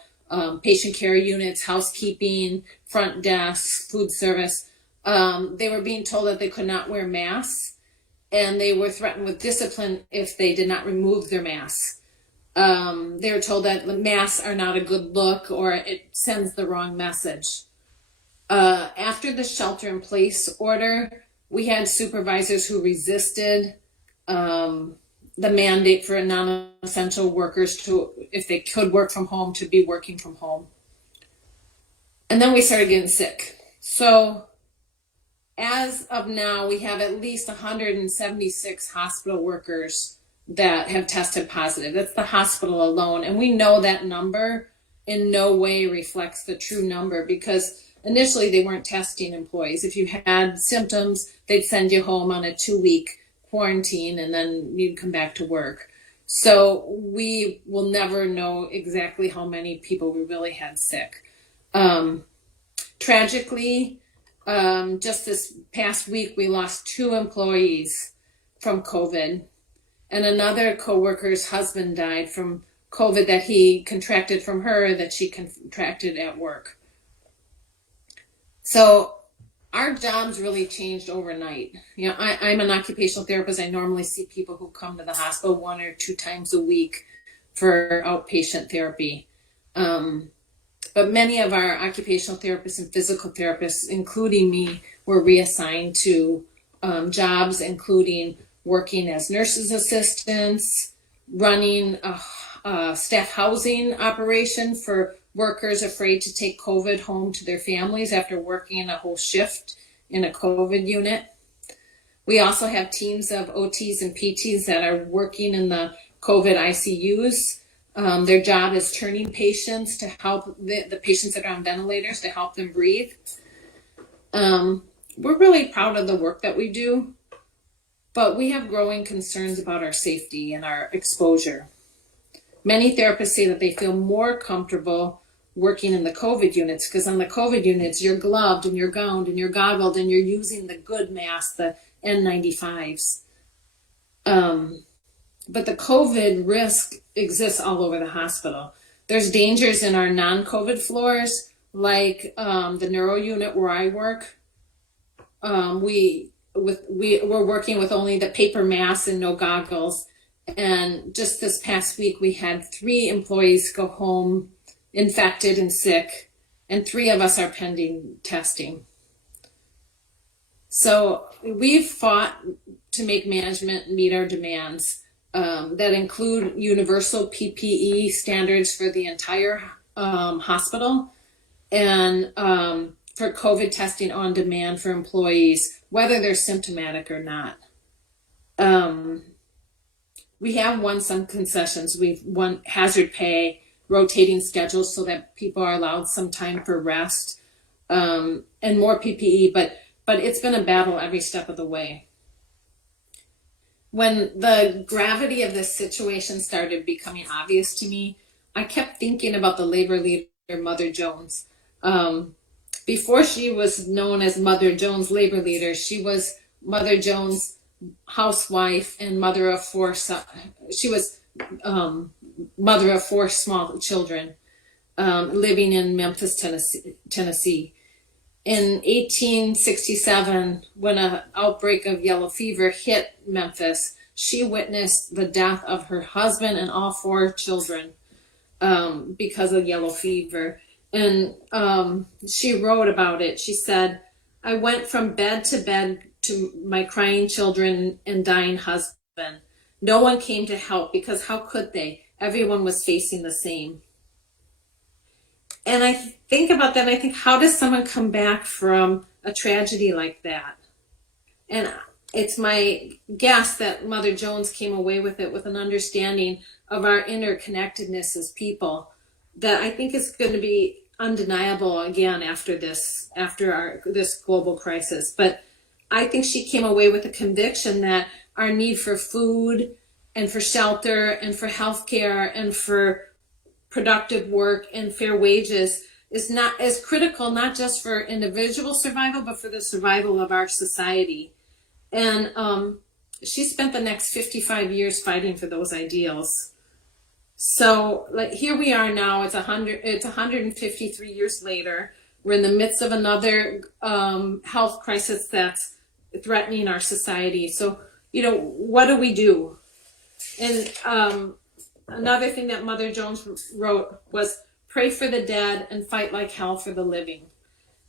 patient care units, housekeeping, front desk, food service. They were being told that they could not wear masks, and they were threatened with discipline if they did not remove their masks. They were told that masks are not a good look or it sends the wrong message. After the shelter in place order, we had supervisors who resisted the mandate for non-essential workers to, if they could work from home, to be working from home. And then we started getting sick. So as of now, we have at least 176 hospital workers that have tested positive. That's the hospital alone. And we know that number in no way reflects the true number, because initially they weren't testing employees. If you had symptoms, they'd send you home on a 2-week quarantine and then you'd come back to work. So we will never know exactly how many people we really had sick. Tragically, just this past week, we lost 2 employees from COVID, and another coworker's husband died from COVID that he contracted from her, that she contracted at work. So our jobs really changed overnight. You know, I'm an occupational therapist. I normally see people who come to the hospital 1 or 2 times a week for outpatient therapy. But many of our occupational therapists and physical therapists, including me, were reassigned to jobs, including working as nurses' assistants, running a staff housing operation for workers afraid to take COVID home to their families after working a whole shift in a COVID unit. We also have teams of OTs and PTs that are working in the COVID ICUs. Their job is turning patients to help the patients that are on ventilators, to help them breathe. We're really proud of the work that we do, but we have growing concerns about our safety and our exposure. Many therapists say that they feel more comfortable working in the COVID units, because on the COVID units, you're gloved and you're gowned and you're goggled and you're using the good masks, the N95s. But the COVID risk exists all over the hospital. There's dangers in our non-COVID floors, like the neuro unit where I work. We're working with only the paper masks and no goggles. And just this past week, we had 3 employees go home infected and sick, and 3 of us are pending testing. So we've fought to make management meet our demands that include universal PPE standards for the entire hospital, and for COVID testing on demand for employees, whether they're symptomatic or not. We have won some concessions. We've won hazard pay, rotating schedules so that people are allowed some time for rest, and more PPE, but it's been a battle every step of the way. When the gravity of this situation started becoming obvious to me, I kept thinking about the labor leader, Mother Jones. Before she was known as Mother Jones labor leader, she was Mother Jones housewife and mother of 4 she was mother of 4 small children. living in Memphis, Tennessee. In 1867, when an outbreak of yellow fever hit Memphis, she witnessed the death of her husband and all 4 children because of yellow fever. And she wrote about it. She said, "I went from bed to my crying children and dying husband. No one came to help because how could they? Everyone was facing the same." And I think about that and I think, how does someone come back from a tragedy like that? And it's my guess that Mother Jones came away with it with an understanding of our interconnectedness as people that I think is going to be undeniable again after this global crisis. But I think she came away with a conviction that our need for food and for shelter and for healthcare and for productive work and fair wages is not as critical, not just for individual survival, but for the survival of our society. And she spent the next 55 years fighting for those ideals. So like here we are now, it's 153 years later. We're in the midst of another health crisis that's threatening our society. So, what do we do? And another thing that Mother Jones wrote was, "Pray for the dead and fight like hell for the living."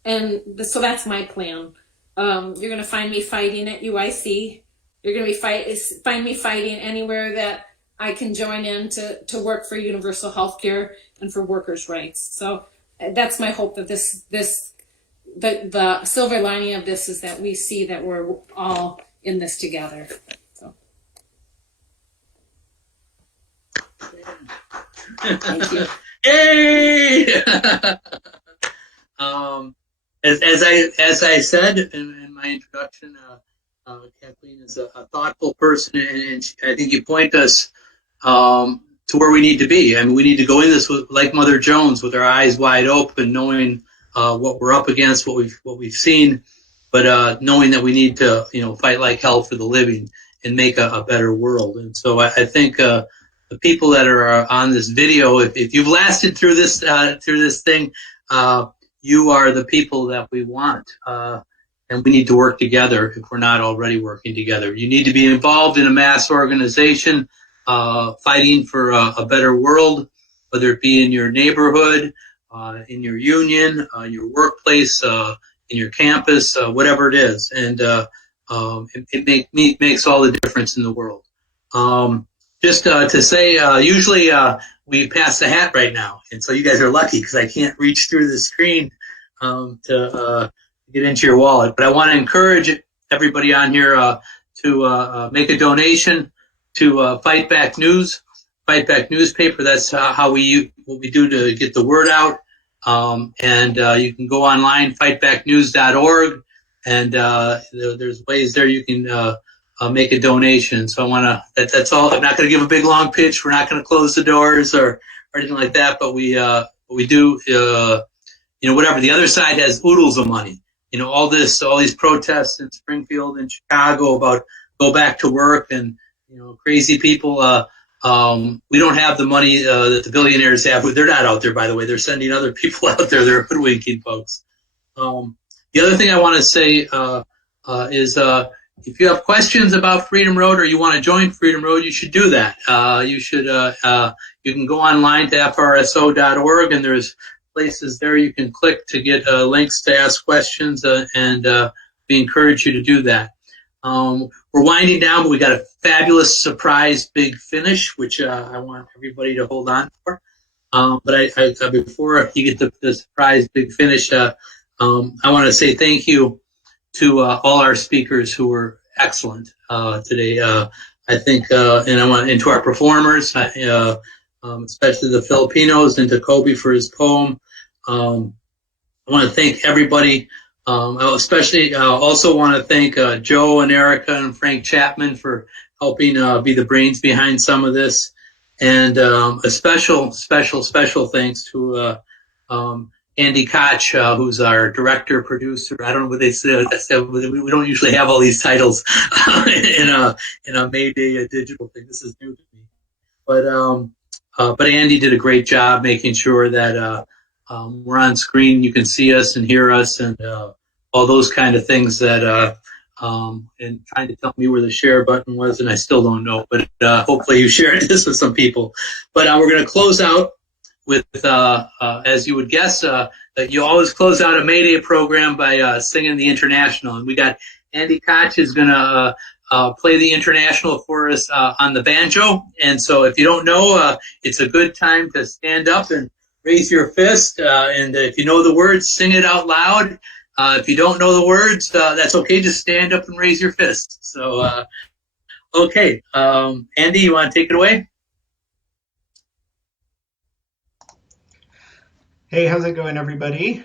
And so that's my plan. You're going to find me fighting at UIC. You're going to find me fighting anywhere that I can join in to work for universal health care and for workers' rights. So that's my hope that the silver lining of this is that we see that we're all in this together. So. Thank you. Yay! As I said in my introduction, Kathleen is a thoughtful person, and I think you point us to where we need to be. I mean, we need to go in this like Mother Jones, with our eyes wide open, knowing what we're up against, what we've seen, but knowing that we need to fight like hell for the living and make a better world. And so I think the people that are on this video, if you've lasted through this thing, you are the people that we want. And we need to work together if we're not already working together. You need to be involved in a mass organization, fighting for a better world, whether it be in your neighborhood, in your union, your workplace, in your campus, whatever it is. And it makes all the difference in the world. Just to say, usually we pass the hat right now. And so you guys are lucky because I can't reach through the screen to get into your wallet. But I want to encourage everybody on here to make a donation to Fight Back News, Fight Back newspaper. That's what we do to get the word out. And you can go online, fightbacknews.org, and there's ways there you can make a donation. So I want to. That's all. I'm not going to give a big long pitch. We're not going to close the doors or anything like that. But we do. Whatever. The other side has oodles of money. All these protests in Springfield and Chicago about go back to work and, crazy people. We don't have the money that the billionaires have. They're not out there, by the way. They're sending other people out there. They're hoodwinking folks. The other thing I want to say is if you have questions about Freedom Road or you want to join Freedom Road, you should do that. You can go online to FRSO.org, and there's places there you can click to get links to ask questions, and we encourage you to do that. We're winding down, but we got a fabulous surprise big finish, which I want everybody to hold on for. But before you get the surprise big finish, I want to say thank you to all our speakers who were excellent today. I think, and to our performers, especially the Filipinos, and to Kobi for his poem. I want to thank everybody. I especially also want to thank Joe and Erica and Frank Chapman for helping be the brains behind some of this. And a special thanks to Andy Koch, who's our director, producer. I don't know what they say. We don't usually have all these titles in a May Day digital thing. This is new to me. But But Andy did a great job making sure that we're on screen. You can see us and hear us, and all those kind of things that. And trying to tell me where the share button was, and I still don't know. But hopefully you shared this with some people. But we're going to close out with, as you would guess, that you always close out a May Day program by singing the International. And we got Andy Koch is going to play the International for us on the banjo. And so if you don't know, it's a good time to stand up and raise your fist. And if you know the words, sing it out loud. If you don't know the words, that's okay. Just stand up and raise your fist. So, okay. Andy, you want to take it away? Hey, how's it going, everybody?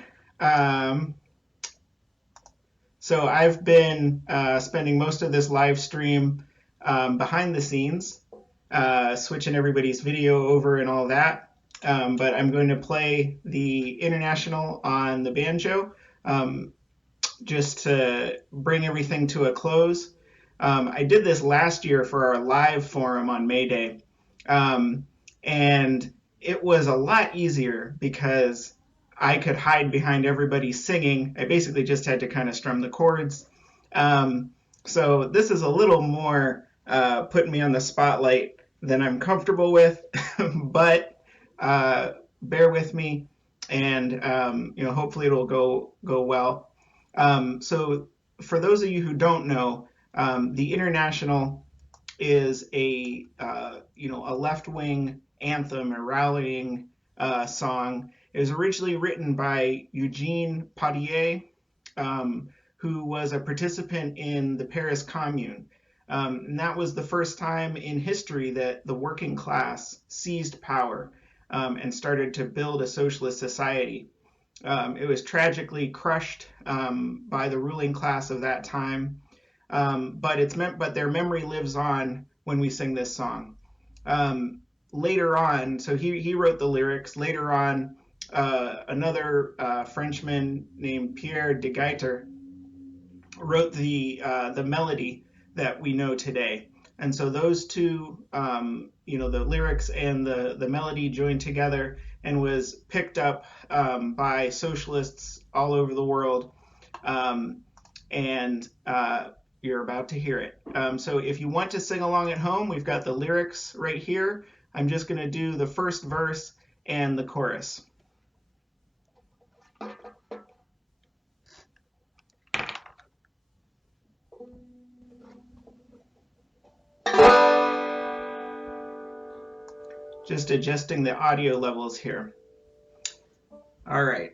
So I've been spending most of this live stream behind the scenes, switching everybody's video over and all that. But I'm going to play the International on the banjo just to bring everything to a close. I did this last year for our live forum on May Day. And it was a lot easier because I could hide behind everybody singing. I basically just had to kind of strum the chords. So this is a little more putting me on the spotlight than I'm comfortable with, but bear with me, and hopefully it'll go well. So for those of you who don't know, the International is a left-wing anthem, a rallying song. It was originally written by Eugene Potier, who was a participant in the Paris Commune. And that was the first time in history that the working class seized power and started to build a socialist society. It was tragically crushed by the ruling class of that time, but their memory lives on when we sing this song. Later on, so he wrote the lyrics. Later on, another Frenchman named Pierre de Guiter wrote the melody that we know today. And so those two, the lyrics and the melody joined together and was picked up by socialists all over the world. And you're about to hear it. So if you want to sing along at home, we've got the lyrics right here. I'm just going to do the first verse and the chorus. Just adjusting the audio levels here. All right.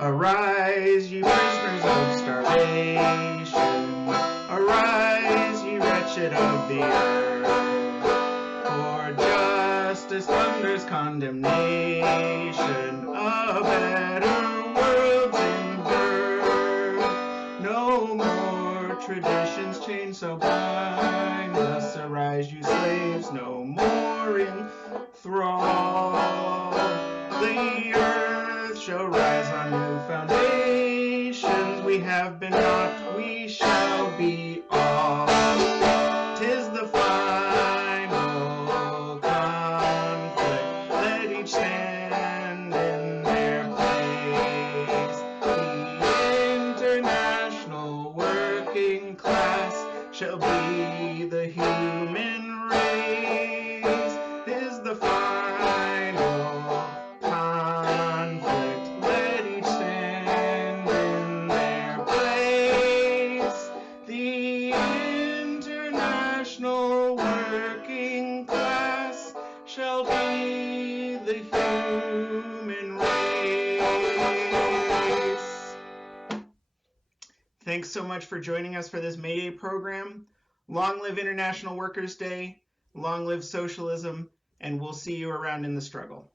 Arise, ye prisoners of starvation, arise, ye wretched of the earth, for justice thunders condemnation, a better world's in birth. No more traditions chained so bind us, arise, you slaves, no more in thrall. The earth shall rise on new foundations, we have been taught we shall be all. 'Tis the final conflict, let each stand in their place. The international working class shall be the human race. 'Tis the final conflict, let each stand in their place. The international working class shall be the human race. Thanks so much for joining us for this May Day program. Long live International Workers' Day, long live socialism, and we'll see you around in the struggle.